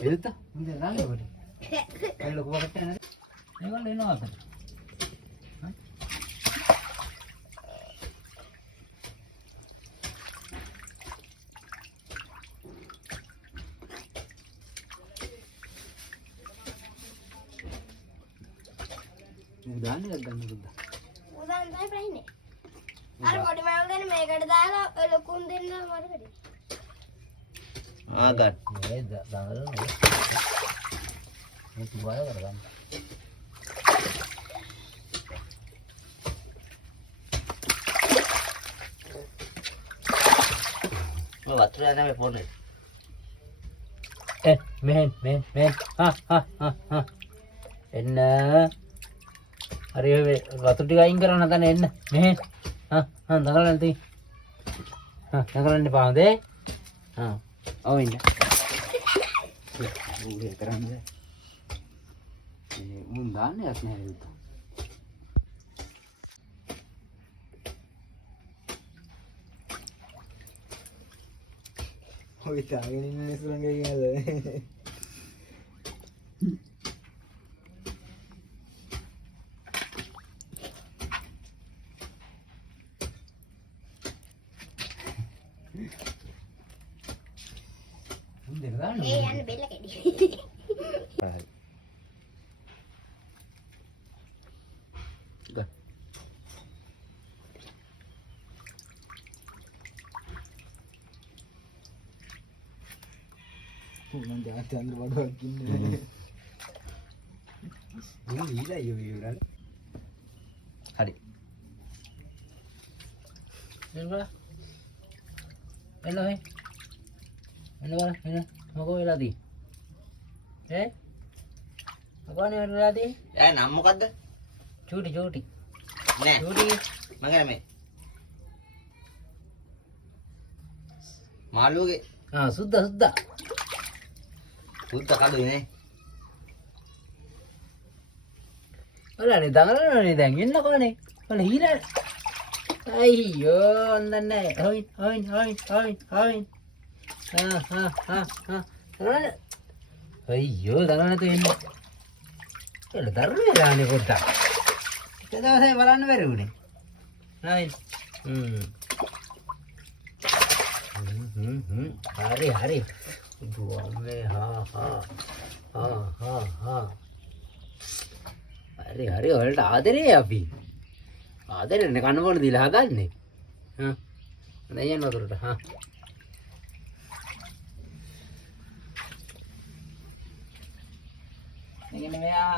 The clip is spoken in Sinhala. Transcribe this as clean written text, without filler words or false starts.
එල්ත මුන්ද දාන්නේ කොට. අය ලොකු වකට නේද? මේගොල්ලෝ එනවා අපිට. උදාන්නේ නැද්ද මුද්ද? උදාන් තමයි ප්‍රශ්නේ. අර පොඩි මම දැන් මේකට දාලා ලොකුන් දෙන්න මරකඩේ. ගන්න. මේ දාලා මේ තුවාල කරගන්න. මම වතුර යන මේ ෆෝන් එක. මෙහෙන් එන්න. හරි ඔය වතුර ටික අයින් කරන්න නැතන එන්න. මෙහෙන්. දඟලන්න තී. දඟලන්න එපා හොඳේ. ඔව් ඉන්න. ඌේ කරන්නේ. මේ මුන් දාන්නේ යත් නෑ ඒක. ඔය තාගෙන ඉන්න නිසුරංගේ කියලාද? මුන් දෙක දාන්න. ඒ යන්න බෙල්ල කැඩි. හරි. ගන්න. මම ජාති අnder වඩාවක් ඉන්නේ. මුන් ඊලා යෝ හරි. එන්න බලන්න. එන්න හොය. එන්න බලන්න එන්න. මොකෝ වෙලාද? මොකෝනේ වෙලාද? ඈ නම් මොකද්ද? චූටි නෑ. චූටි මගේ මේ මාළුවගේ සුද්දා පුත්ත කඩුයි නේ. ඔයාලනේ දඟලනනේ දැන් එන්නකෝනේ. ඔයාලා හීලා. අයියෝ අන්නන්නේ. හොයින්. දඟලන. අයියෝ දඟලන තු එන්නේ. ඔයාලා දරුවේ දාන්නේ පොඩ්ඩක්. එක දවසේ බලන්න බැරි උනේ. හරි. දුවන්නේ හරි වලට ආදරේ අපි. ආදරෙන්නේ කන බොන දීලා හදන්නේ. දැන් යන්න වතුරට. මෙන්න මෙයා